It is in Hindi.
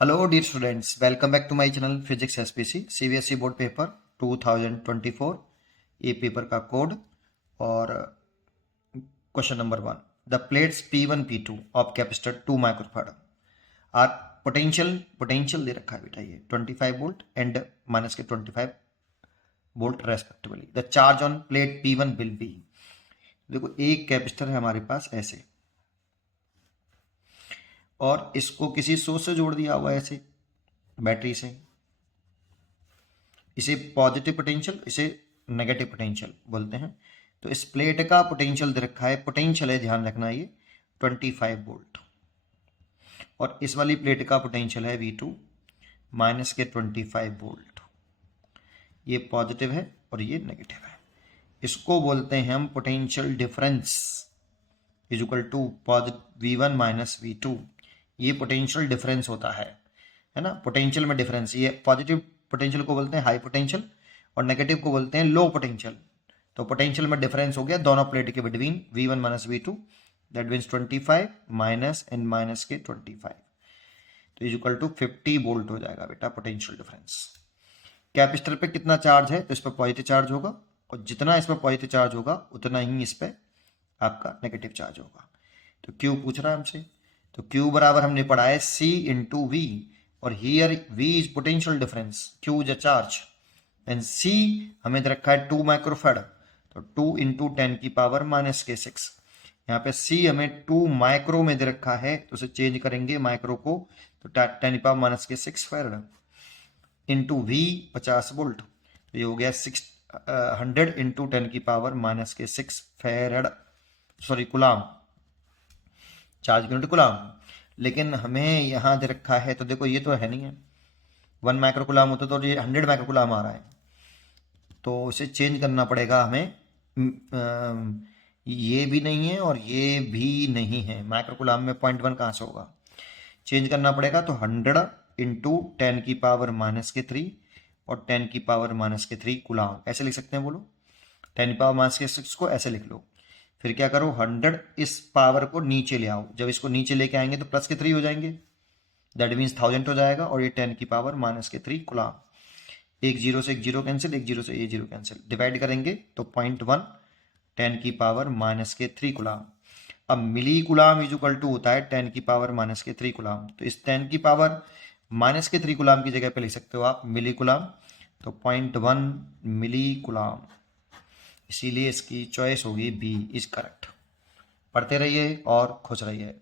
Hello dear students, welcome back to my channel Physics SPC CBSE board paper 2024। ये पेपर का कोड और question number 1। The plates P1 P2 of capacitor 2 microfarad are potential दे रखा है बेटा, ये 25 वोल्ट एंड माइनस के 25 volt respectively. The charge on plate P1 will be. देखो एक कैपेसिटर है हमारे पास ऐसे, और इसको किसी सोर्स से जोड़ दिया हुआ है ऐसे बैटरी से। इसे पॉजिटिव पोटेंशियल, इसे नेगेटिव पोटेंशियल बोलते हैं। तो इस प्लेट का पोटेंशियल दे रखा है, पोटेंशियल है ध्यान रखना ये 25 वोल्ट, और इस वाली प्लेट का पोटेंशियल है V2 माइनस के 25 वोल्ट। ये पॉजिटिव है और ये नेगेटिव है। इसको बोलते हैं हम potential difference is equal to V1 minus V2। ये पोटेंशियल डिफरेंस होता है ना, पोटेंशियल में डिफरेंस। ये पॉजिटिव पोटेंशियल को बोलते हैं हाई पोटेंशियल और नेगेटिव को बोलते हैं लो पोटेंशियल। तो पोटेंशियल में डिफरेंस हो गया दोनों प्लेट के between V1 minus V2, that means 25 minus and minus के 25, तो इज इक्वल टू 50 वोल्ट हो जाएगा बेटा पोटेंशियल डिफरेंस। कैपेसिटर पे कितना चार्ज है, तो इस पर पॉजिटिव चार्ज होगा, और जितना इस पर पॉजिटिव चार्ज होगा उतना ही इस पर आपका नेगेटिव चार्ज होगा। तो क्यू पूछ रहा है हमसे, तो क्यू बराबर हमने पढ़ा है C इंटू वी, और here V is potential difference, Q is a charge, and C हमें दे रखा है 2 माइक्रोफैराड, तो 2 इंटू 10 की पावर माइनस के 6। यहाँ पे C हमें 2 माइक्रो में दे रखा है, तो उसे चेंज करेंगे माइक्रो को, तो 10 की पावर माइनस के 6 फैराड इंटू V 50 वोल्ट, तो ये हो गया 100 इंटू 10 की पावर माइनस के 6 फैराड, सॉरी कुलाम, चार्ज यूनिट कुलाम। लेकिन हमें यहाँ दे रखा है, तो देखो ये तो है नहीं है, 1 माइक्रो कुलाम होता तो ये 100 माइक्रो कुलाम आ रहा है, तो इसे चेंज करना पड़ेगा हमें। ये भी नहीं है और ये भी नहीं है, माइक्रो कुलाम में 0.1 कहाँ से होगा, चेंज करना पड़ेगा। तो 100 इंटू 10 की पावर माइनस के 3 और 10 की पावर माइनस के 3 कुलाम, ऐसे लिख सकते हैं, बोलो 10 की पावर माइनस के 6 को ऐसे लिख लो। फिर क्या करो, 100 इस पावर को नीचे ले आओ, जब इसको नीचे लेके आएंगे तो प्लस के 3 हो जाएंगे, दैट मीन्स 1000 हो जाएगा, और ये 10 की पावर माइनस के 3 कुलाम। एक जीरो से एक जीरो कैंसिल, एक जीरो से ये जीरो कैंसिल, डिवाइड करेंगे तो 0.1 10 की पावर माइनस के 3 कुलाम। अब मिली कुलाम इज इक्वल टू होता है 10 की पावर माइनस के 3 कुलाम, तो इस 10 की पावर माइनस के 3 कुलाम की जगह पे लिख सकते हो आप मिली कुलाम, तो 0.1 मिली कुलाम, इसीलिए इसकी चॉइस होगी बी इज करेक्ट। पढ़ते रहिए और खुश रहिए।